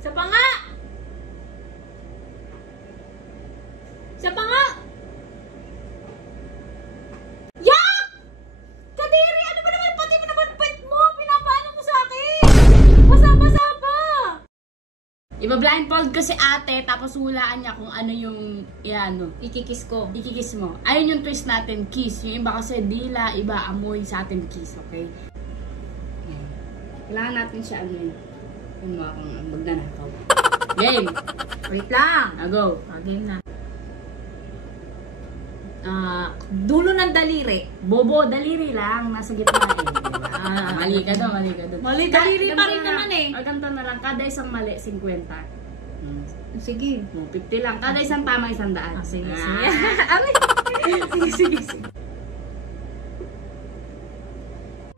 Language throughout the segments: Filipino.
Isa pa nga! Isa pa nga! Yak! Kadiri! Ano ba naman? Pati mo naman pet mo! Pinapaano mo sa akin! Basa-basa pa! Iba-blindfold ko si ate, tapos hulaan niya kung ano yung, ano, Ikikis ko. ikikis mo. Ayun yung twist natin, kiss. Yung iba kasi dila, iba amoy, sa atin kiss, okay? Okay. Kailangan natin siya, ano yun. Yung mga kung magnanakaw. Game! Wait lang! Go! Game na. Dulo ng daliri. Bobo, daliri lang. Nasa gitna eh. Mali ka doon, mali ka doon. Mali, daliri pa rin naman eh. O, ganito na lang. Kada isang mali, 50. Sige. 50 lang. Kada isang tama, 100. Sige, Ah. sige. Sige.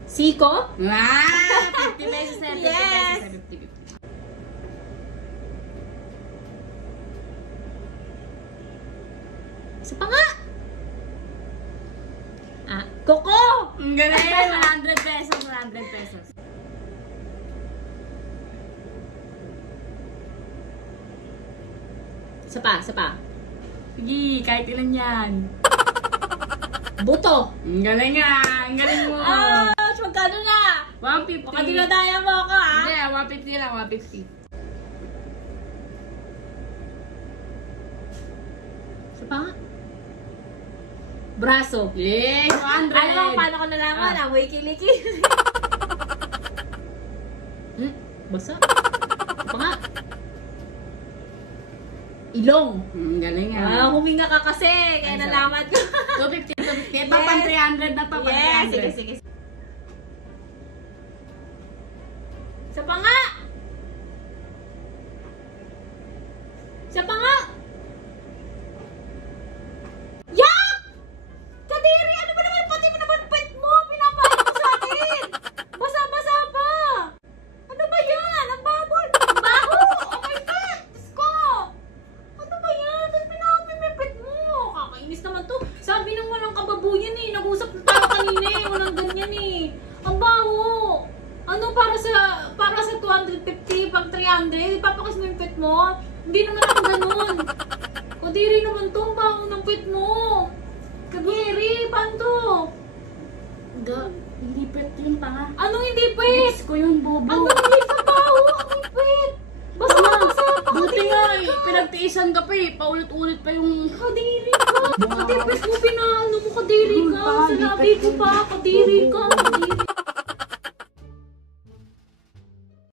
Siko? 50 pesos na. 50 Yes! pesos na. 50. Isa pa nga! Koko! Ang galing! 100 pesos, 100 pesos. Isa pa, isa pa. Sige, kahit ilan yan. Buto! Ang galing nga! Ang galing mo! Magkano na? 150. Baka dinadaya mo ako, Hindi, 150 lang, 150. Isa pa nga. Braso. Yay! 100! Alam mo, paano ko nalaman? Amoy kiliki. Basa. Isa pa nga. Ilong. Ang galing nga. Huminga ka kasi. Kaya nalaman ko. 250, 250. Ito, pan 300 na to, pan 300. Sige. Isa pa nga. Isa pa nga. Yak! Kadiri! Ano ba naman? Pati mo naman pet mo! Pinapaano mo sa akin! Basa-basa pa! Ano ba yan? Ang babol! Ang baho! Oh my God! Diyos ko! Ano ba yan? Ba't pinapimipet mo? Kakainis naman to. Sabi nang walang kababuyan eh. Nag-usap na tayo kanina eh. Walang ganyan eh. Ang baho! Ano para sa 250 pag 300? Ipapakis mo yung pet mo? Hindi naman ako ganun. Kadiri naman to. Ang baho ng pet mo. Kadiri! Paano to? Hindi pet yung tanga. Anong hindi pet? Ex ko yun, bobo. Ang galing sa baho! Ang pet! Basta-basa pa! Buti nga eh. Pinagtiisan ka pa eh. Paulit-ulit pa yung... Kadiri ka! Pati pet mo pinaano mo, kadiri ka! Ayun pa, Sinabi ko pa, kadiri ka! Kadiri